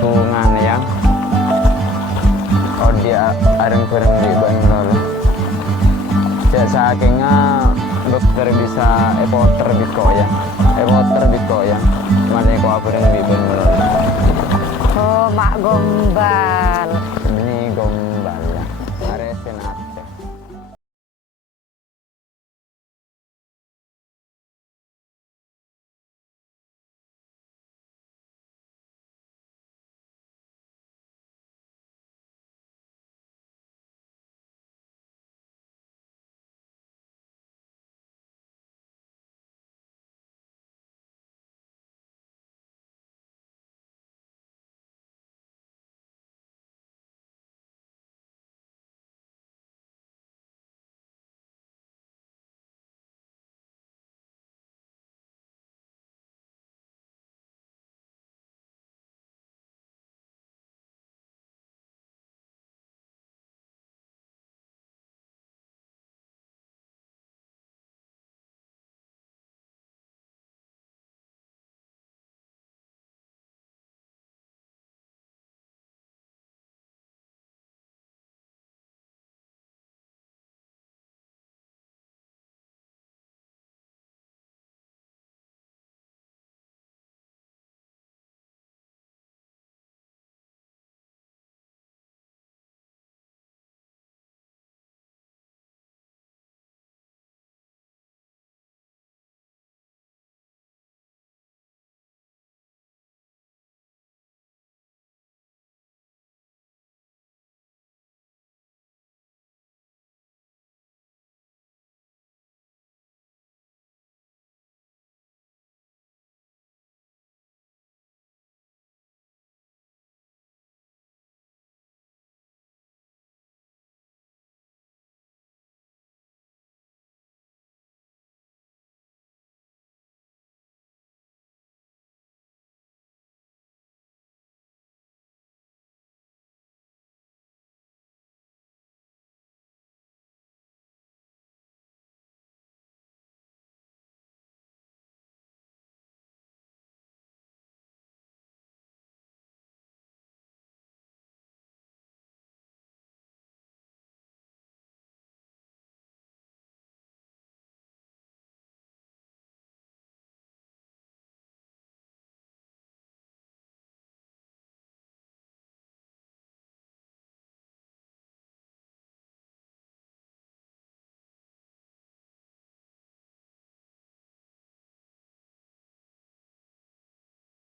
bungan yang oh dia areng-areng di Banjarol. Cek sakingnya dokter bisa epoter biko ya. Epoter biko ya. Mana ko apa yang di Banjarol. Oh, mak gombal. Ini gombal ya. Aresin ate.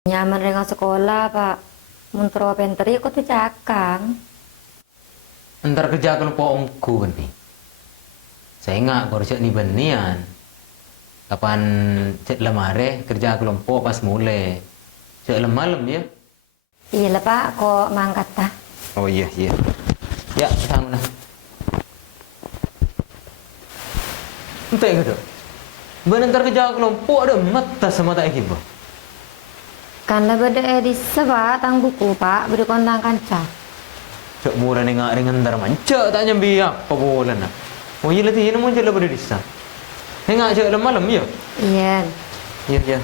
Nyaman dengan sekolah, Pak. Muntro penter ikut tuh cakang. Ntar kerja kalau po omku beni. Saya nggak baru cek ni benian. Kapan cek lemare kerja kelompok pas mulai. Cek malam ya. Iya lah, Pak. Kok mangkat ta? Oh iya iya. Ya sama nah. Entah gitu. Bener ntar kerja kelompok ada mata sama tak gitu. Kan lah beda edis sebab tang buku, Pak. Beri kontang kanca. Cek murah nih nggak dengan ntar manca tak nyambi apa boleh nak. Oh iya letih ini muncul pada desa. Nengak cek malam ya. Iya. Iya iya.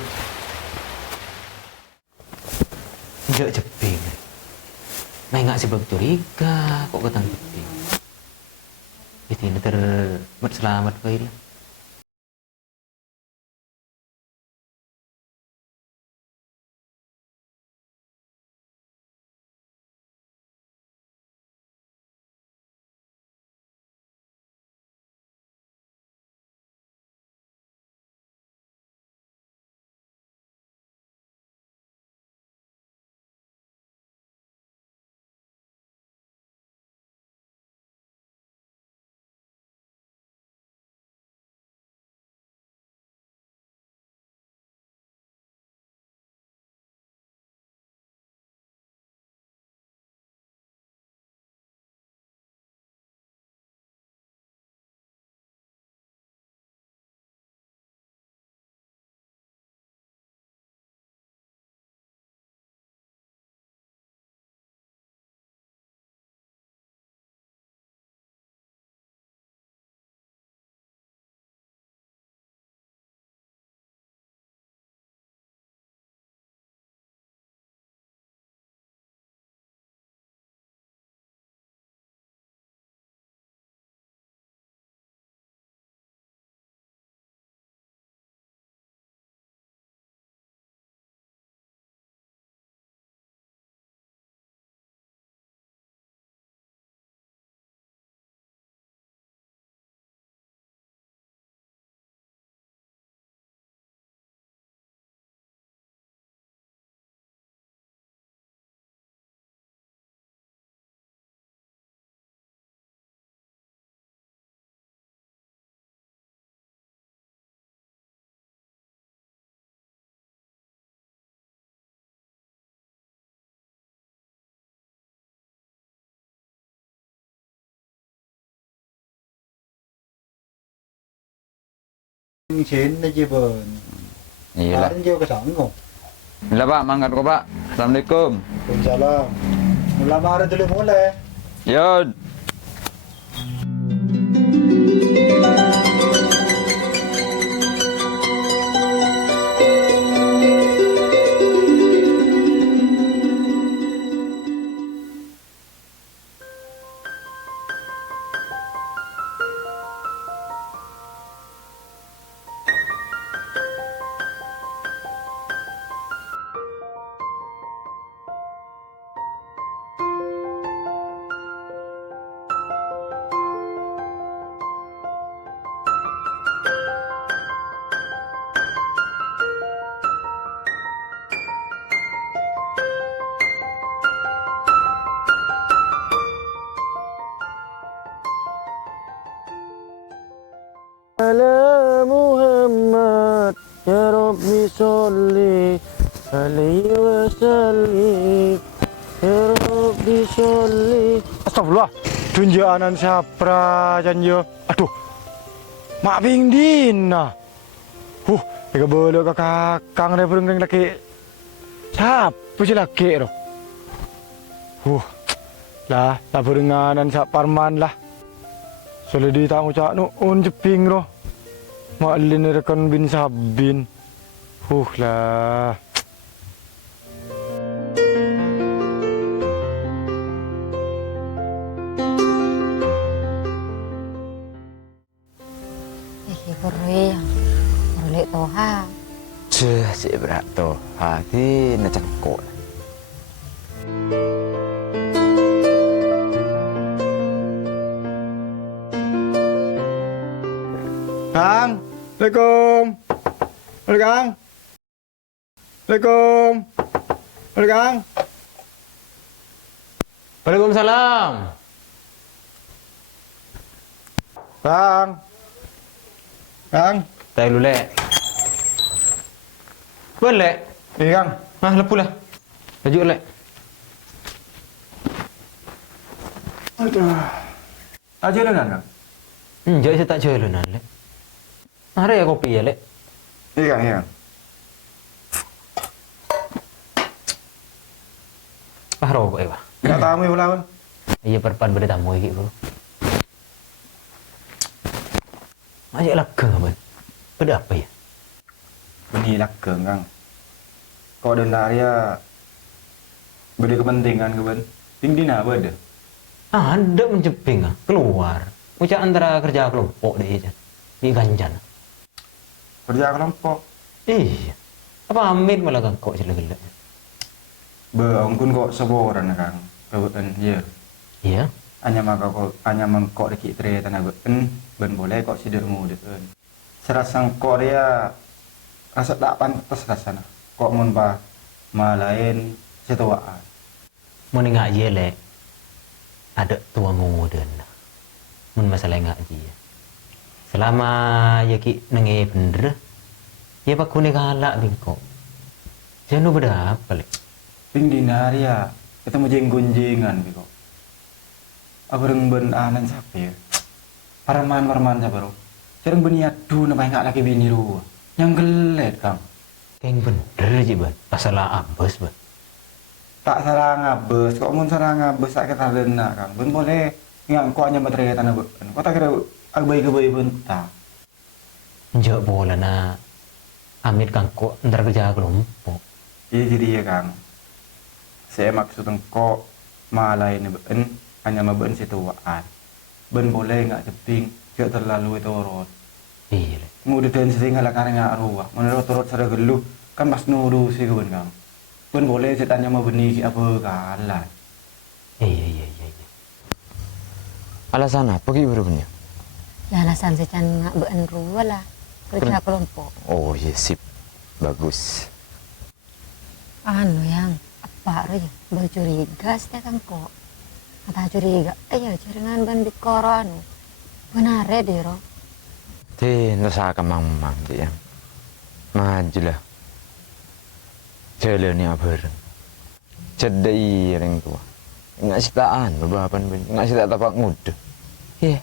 Jok jeping. Nah nggak sebab curiga kok ketang jeping. Itu ini selamat baiklah. Sini aja ben. Iyalah. Kemarin jauh ke sana. Lah Pak, mangkat kok Pak. Assalamualaikum. Waalaikumsalam. Mulai marah dulu mulai. Yod. على محمد يا ربي صل عليه وسلم يا ربي صل. Astagfirullah, tunjukanan sapra janjo. Aduh, mak bing dina. Ika bolo ka kakang na burung laki. Siapa sih laki ro? Lah burunganan sa parman lah. Solidi tang ucak no on jeping ro. Maalin rekan bin sabin. Lah. Beri boleh toha. Cek berat tu. Hati nak cekok. Kang, Assalamualaikum. Halo Kang. Assalamualaikum. Halo Kang. Waalaikumsalam. Kang. Kang. Tak dulu lek. Boleh. Ni Kang. Ah, lepu lah. Laju lek. Aduh. Aja dah Kang. Jadi saya tak jalan lek. Ada ya kopi ya lek. Ni Kang. Ah, rokok ya. Tak tamu pula pun. Iya perpan beri tamu lagi bro. Masih lagang apa? Pada apa ya? Beni lakeng Kang. Kau dengar ya beda kepentingan ke ben. Tinggi nak beda. Ada menjeping keluar. Ucap antara kerja kelompok deh aja. Di ganjan. Kerja kelompok. Iya. Apa amit malah kok jelek-jelek. Beongkun kok seboran Kang. Kebetulan ya. Iya. Hanya mengkok deki tre tanah ben boleh kok sidik mudeun. Serasang kok dia rasa tak pantas rasana. Kok mun pa malain situaan. Mau ngaji lek. Ada tua muda. Mun masalah ngaji. Selama ya ki nenge bener. Ya pak kune galak bingko. Jangan berapa lek. Ping dinari ya ketemu jenggonjengan biko. Abareng ben anan siapa ya? Parman siapa ro? Jarang beniat du nampai ngak lagi bini ru. Yang gelet Kang. Keng bener aja ban. Masalah abes ban. Tak salah ngabes, kok mun salah ngabes tak kita dena Kang. Ben boleh ngang kok hanya baterai tanah ben. Kok tak kira agbai pun tak. Njak bola na. Amit kangko ntar kerja kelompok. Iya jadi ya Kang. Saya maksud engkau malai ni ben hanya maben situaan. Ben boleh nggak jeping, tidak terlalu itu orot. Iya lek. Mudah dan sering ala karena arwah. Menurut orot sada geluh kan mas nudu sih ben Kang. Ben boleh ceritanya mau benih apa kalah. Iya. Alasan apa ki berubahnya? Ya alasan secan ngak beun ruwa lah. Kerja kelompok. Oh, iya sip. Bagus. Anu yang apa aja bercuriga sih kan kok. Kata curiga, iya jaringan ban bikoro anu. Benar ya diro. Nggak usah kemang-mang dia. Majulah. Jalannya bareng. Cedai orang tua. Nggak sitaan beberapa ben. Nggak sita tapak muda. Iya.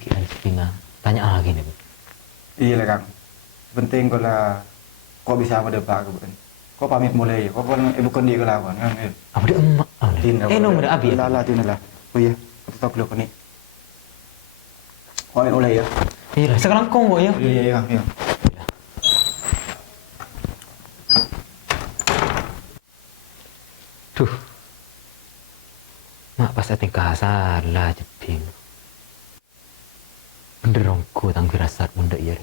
deki dan sepinga. Tanya lagi nih, Bu. Iya lah Kang. Penting kau lah kau bisa apa depan aku kan. Kau pamit mulai, kau kan ibu kondi kau lawan kan. Apa dia emak? Nong ada abi. Lah tina lah. Oh iya, aku tahu kalau kau ni. Pamit mulai ya. Iya, sekarang kau mau ya? Iya iya iya. Tuh. Mak pas tingkah salah jeping. Benderongku tang firasat bunda iya.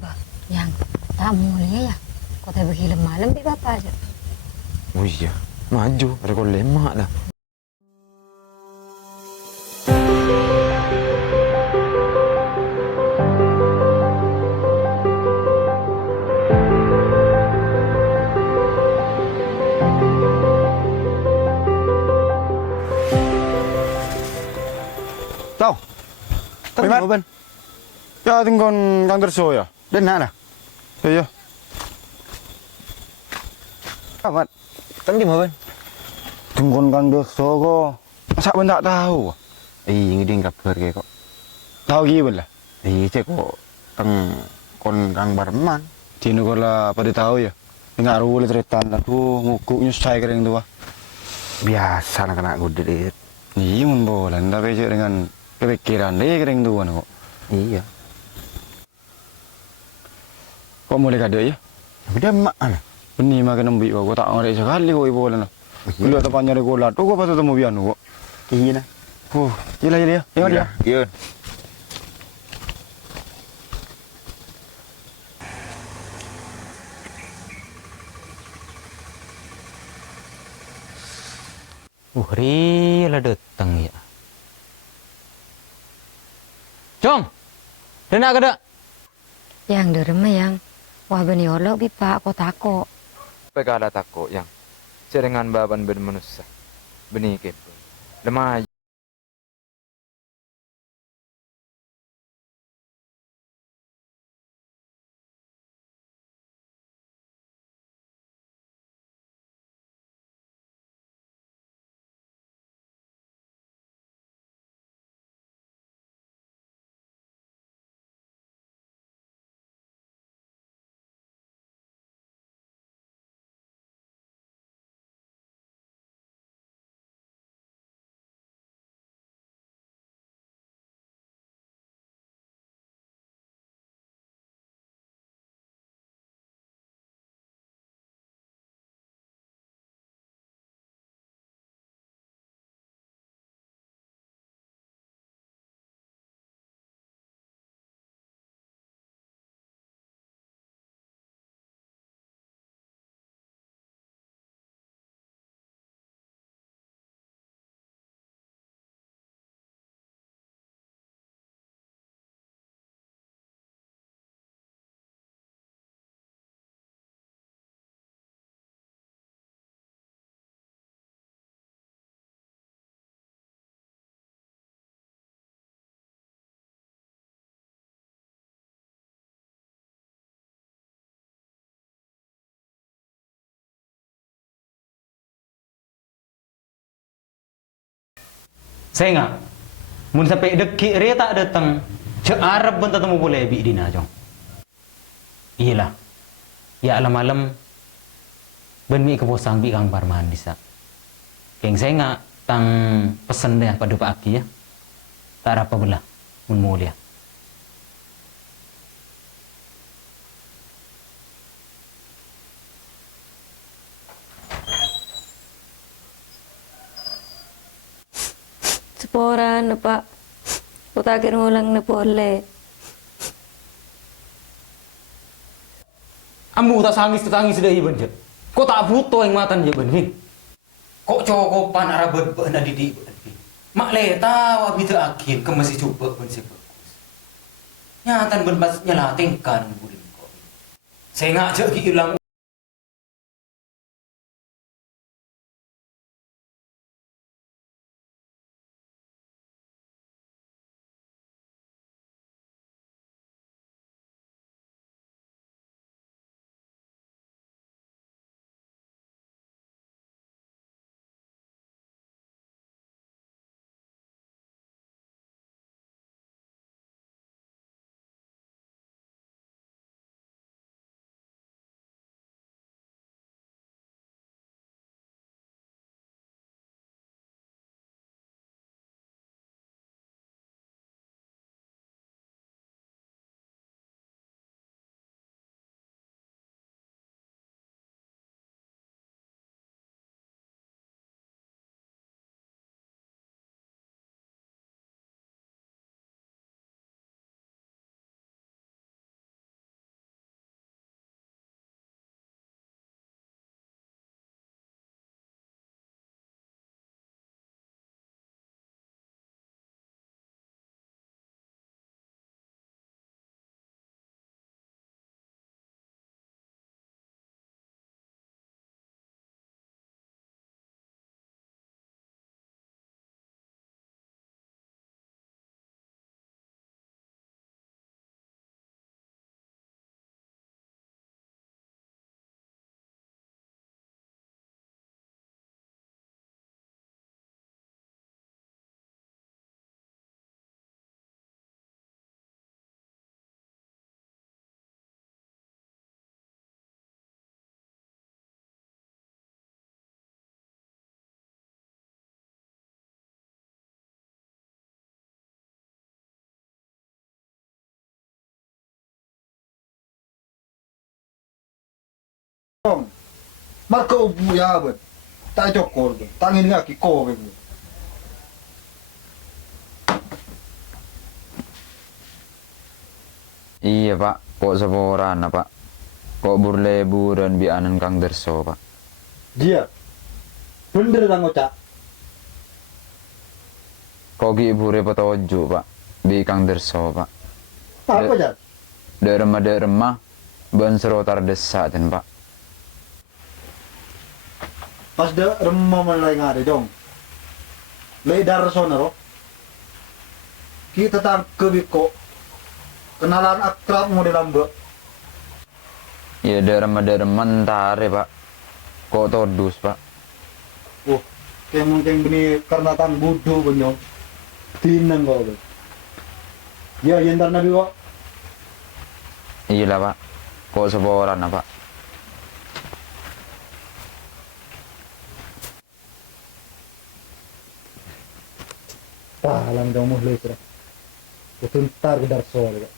Bah, yang tak mulia ya. Kau tak berhilang malam di bapak aja. Oh iya, maju, ada kau lemak lah. Tao. Tapi Mat. mo ban? Ya tinggon Kang Terso ya. Dan na. Iya. Amat. Tapi mo ban? Tinggon Kang Terso ko. Masa ben tak tahu. Iya, ngiding kabar kayak kok. Tahu gimana lah. Iya, cek kok kang kon kang Barman. Tino ko lah pada tahu ya. Dengar boleh cerita aku ngukuknya saya kering tuh. Biasa nak kena gudrit. Iya mun boleh. Tapi cek dengan kepikiran dia kering tuh kok. Iya. Kok mulai kada ya? Tapi dia emak ana. Benih makan nembi kok. Tak ngorek sekali kok ibu boleh. Kuliah tepatnya dari kolat. Tuh kok pas temu bian kok. Iya nah. Iya ya. Tengok dia. Iya. Rila datang ya. Jom. Dena kada. Yang derma yang. Wah beni olok bipa kau tako. Pegala tako yang cerengan baban ben manusia benih kepo lemah Saya enggak. Mun sampai deki ria tak datang. Cek Arab pun tetemu boleh bi dina jong. Iyalah. Ya alam malam ben mi keposang bi Kang Parman bisa. Keng saya enggak tang pesen deh pada Pak Aki ya. Tak apa belah mun mulia. Seporan na pak. Utakin ulang na pole. Ambu tak tangis dah iban je. Kok tak butuh yang matan je ben hin. Kok cokopan arabet ben didik ben. Mak leta wa bita akin ke masih coba ben si bagus. Nyatan ben pas nyelatingkan budin kok. Saya ngajak ki ilang Marka ubu ya ben. Tak cokor ben. Tangin nga kiko ben. Iya pak, kok seporana pak. Kok burleburan bianan Kang Derso pak. Dia. Bener kang Oca. Kok gibure petojo pak. Bi Kang Derso pak. Apa ya? Derma ben serotar desa ten pak. Pas da remma malay ngade dong. Lay darasona ro. Kita tangke biko. Kenalan akrab mo dilamba. Iya derma tare pak. Kok todus pak. Oh, kayak mungkin bini karena tang budu benyo. Tinang kau ben. Ya yentar nabi kok. Iya lah pak. Kok seporana pak. Palang dong mo lay sira. Kutuntar ke darso lagi.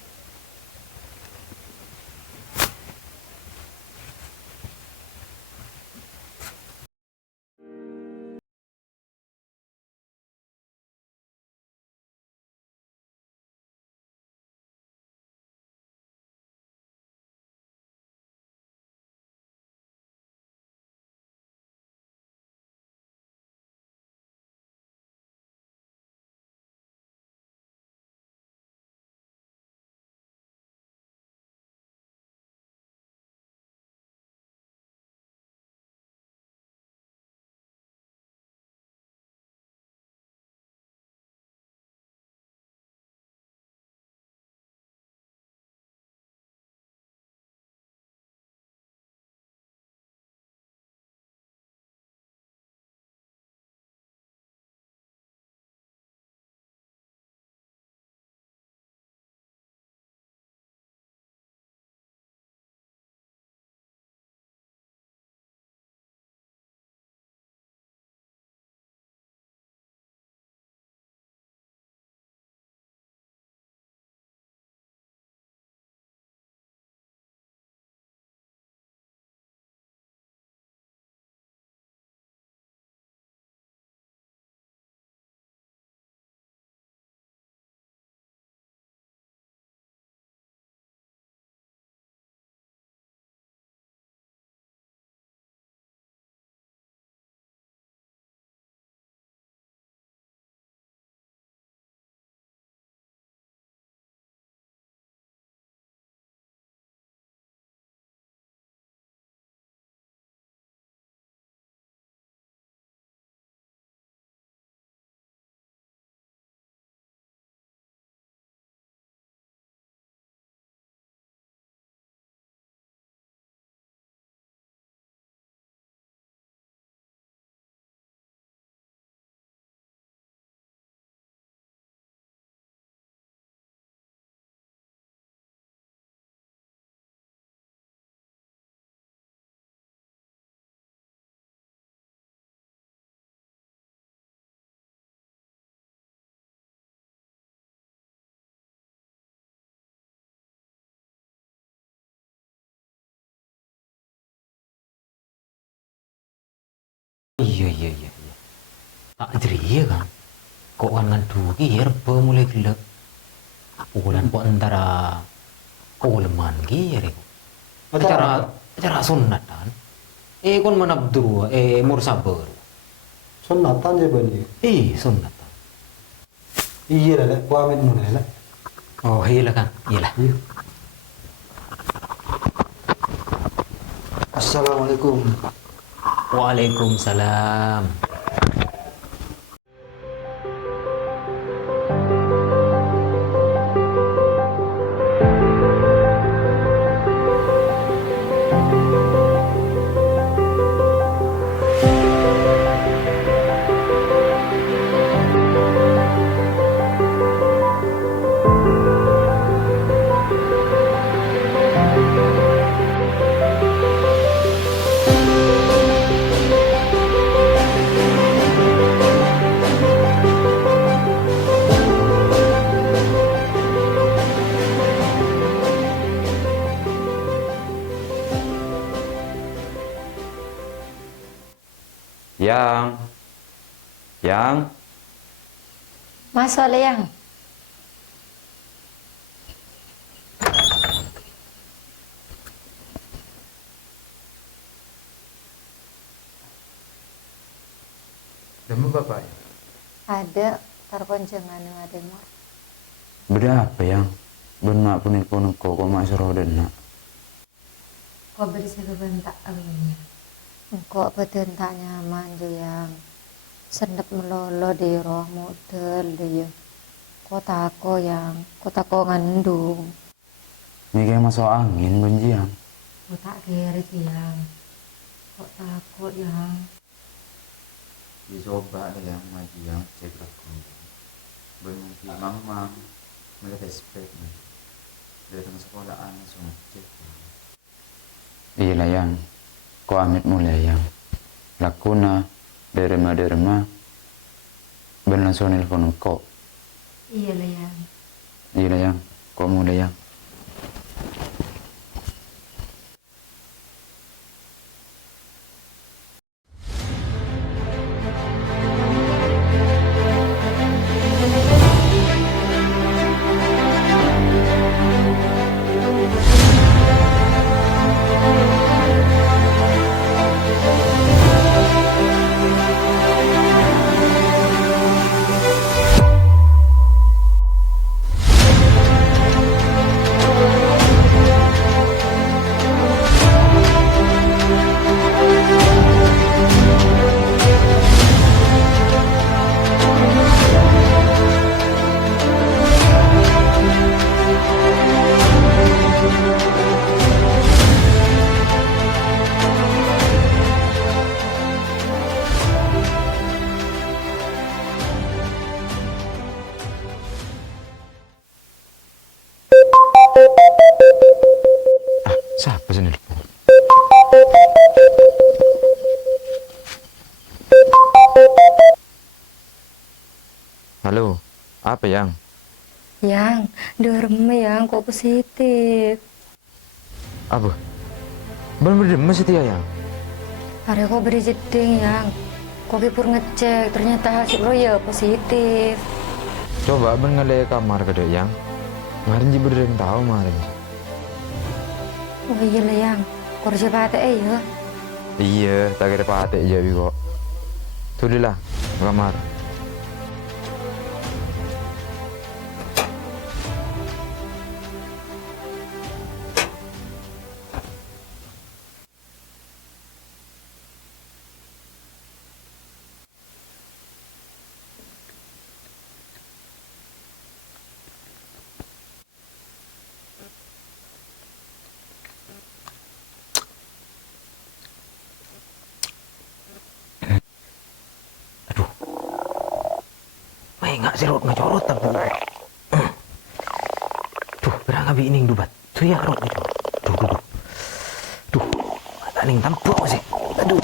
Iya. Tak jeria kan. Kok kan nganduki ya mulai gelap. Pukulan po antara kuleman ki ya reko. Acara sunat kan. Kon manabdu mur sabar. Sunatan je bani. Sunat. Iya lah, kuamin mo lah. Oh iya kan. Iyalah. Assalamualaikum. Waalaikumsalam. Yang. Masuk lah yang. Demu bapak. Ada terkoncengan ada mau. Beda apa yang? Ben mak punik punuk kok mak suruh nak. Kau beri saya kebentak awalnya. Kok betentak nyaman jo yang. Sendep melolo di roh model dia. Kau tako yang. Kau tako ngandung. Ini kayak masuk angin benji yang. Kau tak kira yang. Kok takut yang. Dicoba deh yang maju yang cek aku. Benci mamang. Mereka respect nih. Dari tengah sekolahan langsung cek. Iya lah yang. Kau amit mulai yang. Lakuna derma. Ben langsung nelfon kok. Iya lah yang. Iya lah yang. Kau mulai yang. Siapa sih nelfon? Halo, apa yang? Yang, derma yang kok positif. Apa? Bener-bener masih Tia yang? Hari kok beri jeding yang. Kok kipur ngecek, ternyata hasil lo ya positif. Coba ben ngele kamar ke dek yang. Kemarin ji bener yang tahu kemarin. Oh iya lah yang, kok siapa ya? Iya, tak kira patek jadi kok. Tuh lah, kamar. May nggak sirot macorot tapi. Tuh, berang abi ining dubat. Tuh ya rot macorot. Duh. Duh, mata ning tampuk sih. Aduh.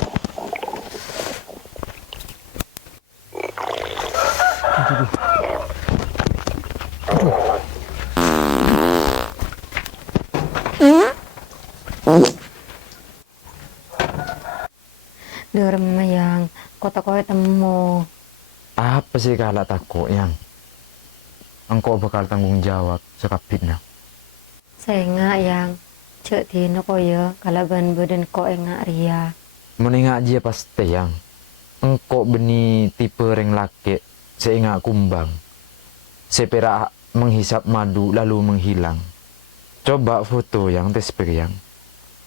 Derma yang, kota kau temu. Apa sih kalak takut yang? Engkau bakal tanggung jawab sekapitnya. Saya enggak yang, cek tino kau ya, kalau ban badan kau enggak ria. Menengak aja pasti yang. Engkau beni tipe reng laki, seingat kumbang. Sepera menghisap madu lalu menghilang. Coba foto yang tes yang.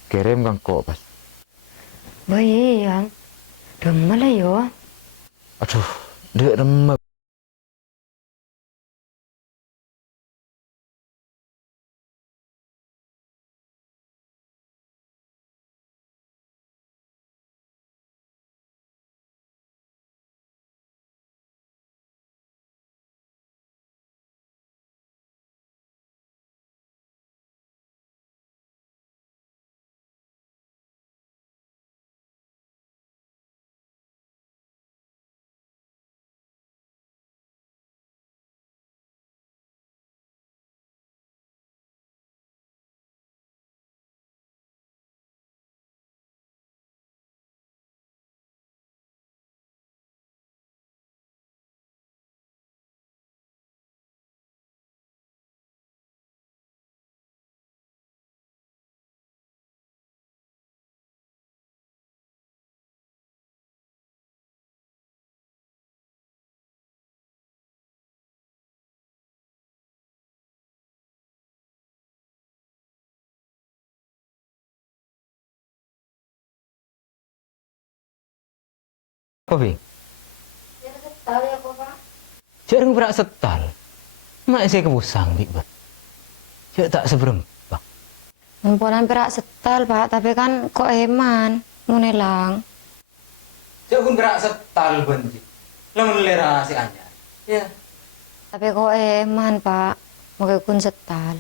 Kirim kan kok pas. Bayi yang, derma lah yo. Aduh, dek remek. Apa, Bi? Ya tahu ya kok Pak. Cek ring berak setal. Mak saya kebusang, Bi, Bet. Cek tak seberempak. Ngumpulan perak setel Pak, tapi kan kok eman mau nelang. Cek pun berak setal, benci. Lamun lera si anyar. Ya. Tapi kok eman Pak, mau kun setel.